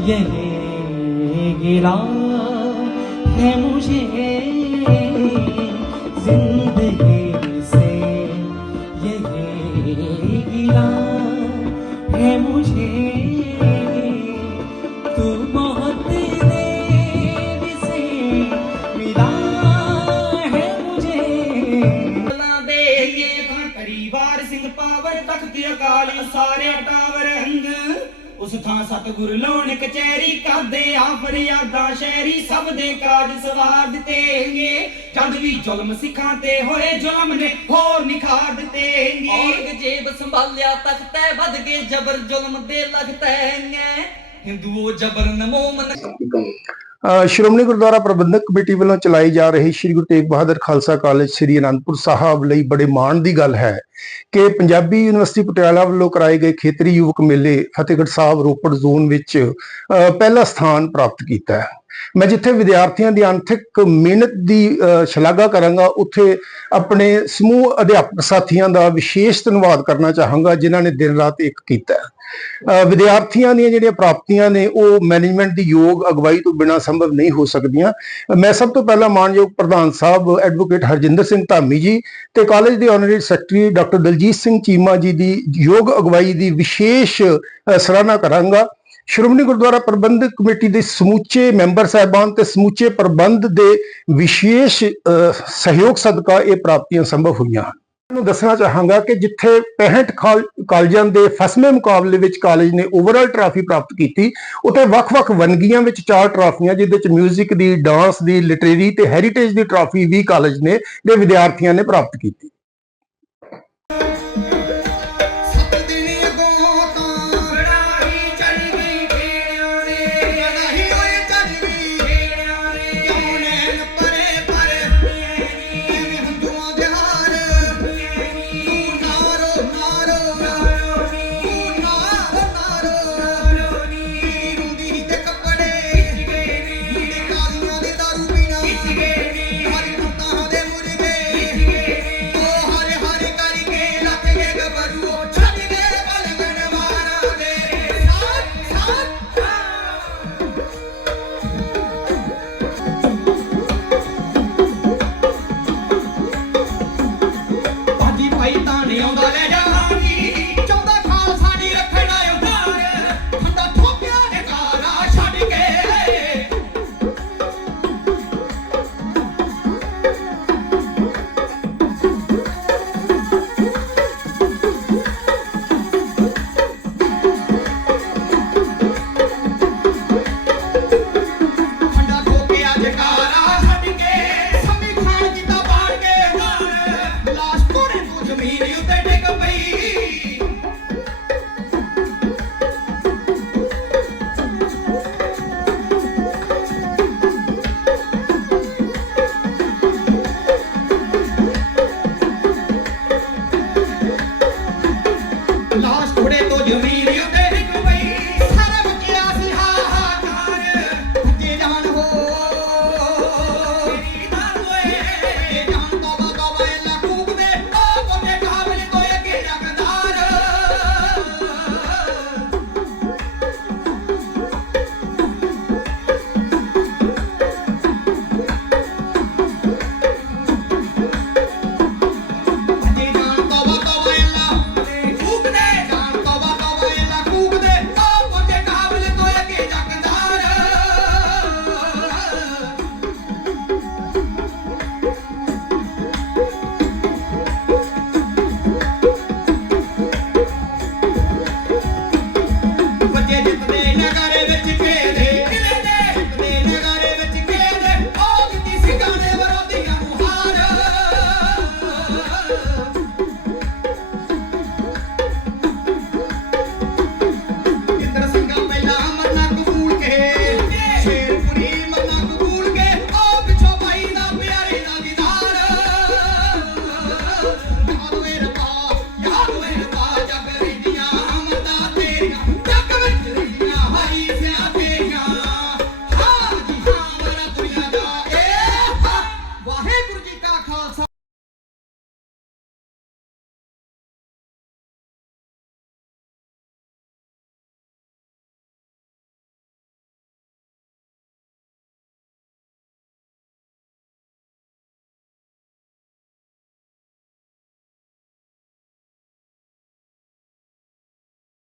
यही गिरा है मुझे ज़िंदगी से। यही गिरा है मुझे। तू बहुत मिला है मुझे। परिवार सिंह पावर तख्त अकाली, सारे हटा ਉਸ ਥਾਂ ਸਤਿਗੁਰ ਲਾਉਣ ਕਚਹਿਰੀ ਕਰਦੇ ਆ ਫਰਿਆਦਾਂ ਸ਼ਹਿਰੀ ਸਭ ਦੇ ਕਾਜ ਸਵਾਰ ਦਿੱਤੇਗੇ। ਜਦ ਵੀ ਜ਼ੁਲਮ ਸਿੱਖਾਂ ਤੇ ਹੋਏ ਜ਼ੁਲਮ ਨੇ ਹੋਰ ਨਿਖਾਰ ਦਿੱਤੇਗੇ। ਔਰੰਗਜ਼ੇਬ ਸੰਭਾਲਿਆ ਤਖਤੈ ਵੱਧ ਗਏ ਜਬਰ ਜ਼ੁਲਮ ਦੇ ਲਗਤੈ ਹਿੰਦੂਓ ਜਬਰ ਨਮੋ ਮਨ ਸ਼੍ਰੋਮਣੀ ਗੁਰਦੁਆਰਾ ਪ੍ਰਬੰਧਕ ਕਮੇਟੀ ਵੱਲੋਂ ਚਲਾਈ ਜਾ ਰਹੀ ਸ੍ਰੀ ਗੁਰੂ ਤੇਗ ਬਹਾਦਰ ਖਾਲਸਾ ਕਾਲਜ ਸ੍ਰੀ ਅਨੰਦਪੁਰ ਸਾਹਿਬ ਲਈ ਬੜੇ ਮਾਣ ਦੀ ਗੱਲ ਹੈ ਕਿ ਪੰਜਾਬੀ ਯੂਨੀਵਰਸਿਟੀ ਪਟਿਆਲਾ ਵੱਲੋਂ ਕਰਾਏ ਗਏ ਖੇਤਰੀ ਯੁਵਕ ਮੇਲੇ ਫਤਿਹਗੜ੍ਹ ਸਾਹਿਬ ਰੋਪੜ ਜ਼ੋਨ ਵਿੱਚ ਪਹਿਲਾ ਸਥਾਨ ਪ੍ਰਾਪਤ ਕੀਤਾ ਹੈ। ਮੈਂ ਜਿੱਥੇ ਵਿਦਿਆਰਥੀਆਂ ਦੀ ਅੰਤਿਕ ਮਿਹਨਤ ਦੀ ਸ਼ਲਾਘਾ ਕਰਾਂਗਾ, ਉੱਥੇ ਆਪਣੇ ਸਮੂਹ ਅਧਿਆਪਕ ਸਾਥੀਆਂ ਦਾ ਵਿਸ਼ੇਸ਼ ਧੰਨਵਾਦ ਕਰਨਾ ਚਾਹਾਂਗਾ, ਜਿਨ੍ਹਾਂ ਨੇ ਦਿਨ ਰਾਤ ਇੱਕ ਕੀਤਾ। ਵਿਦਿਆਰਥੀਆਂ ਦੀਆਂ ਜਿਹੜੀਆਂ ਪ੍ਰਾਪਤੀਆਂ ਨੇ, ਉਹ ਮੈਨੇਜਮੈਂਟ ਦੀ ਯੋਗ ਅਗਵਾਈ ਤੋਂ ਬਿਨਾਂ ਸੰਭਵ ਨਹੀਂ ਹੋ ਸਕਦੀਆਂ। ਮੈਂ ਸਭ ਤੋਂ ਪਹਿਲਾਂ ਮਾਨਯੋਗ ਪ੍ਰਧਾਨ ਸਾਹਿਬ, ਐਡਵੋਕੇਟ ਹਰਜਿੰਦਰ ਸਿੰਘ ਧਾਮੀ ਜੀ ਤੇ ਕਾਲਜ ਦੇ honorary secretary doctor Daljit Singh Cheema ji ਦੀ ਯੋਗ ਅਗਵਾਈ ਦੀ ਵਿਸ਼ੇਸ਼ ਸਰਾਹਨਾ ਕਰਾਂਗਾ। ਸ਼੍ਰੋਮਣੀ ਗੁਰਦੁਆਰਾ ਪ੍ਰਬੰਧਕ ਕਮੇਟੀ ਦੇ ਸਮੁੱਚੇ ਮੈਂਬਰ ਸਾਹਿਬਾਨ ਤੇ ਸਮੁੱਚੇ ਪ੍ਰਬੰਧ ਦੇ ਵਿਸ਼ੇਸ਼ ਸਹਿਯੋਗ ਸਦਕਾ ਇਹ ਪ੍ਰਾਪਤੀਆਂ ਸੰਭਵ ਹੋਈਆਂ ਹਨ। ਨੂੰ ਦੱਸਣਾ ਚਾਹਾਂਗਾ ਕਿ ਜਿੱਥੇ 65 ਕਾਲ- ਕਾਲਜਾਂ ਦੇ ਫਸਵੇਂ ਮੁਕਾਬਲੇ ਵਿੱਚ ਕਾਲਜ ਨੇ ਓਵਰਆਲ ਟਰਾਫੀ ਪ੍ਰਾਪਤ ਕੀਤੀ, ਉੱਥੇ ਵੱਖ-ਵੱਖ ਵਨਗੀਆਂ ਵਿੱਚ ਚਾਰ ਟਰਾਫੀਆਂ ਜਿਹਦੇ ਵਿੱਚ 뮤직 ਦੀ ਡਾਂਸ ਦੀ ਲਿਟਰੇਰੀ ਤੇ ਹੈਰੀਟੇਜ ਦੀ ਟਰਾਫੀ ਵੀ ਕਾਲਜ ਨੇ, ਦੇ ਵਿਦਿਆਰਥੀਆਂ ਨੇ ਪ੍ਰਾਪਤ ਕੀਤੀ। nós today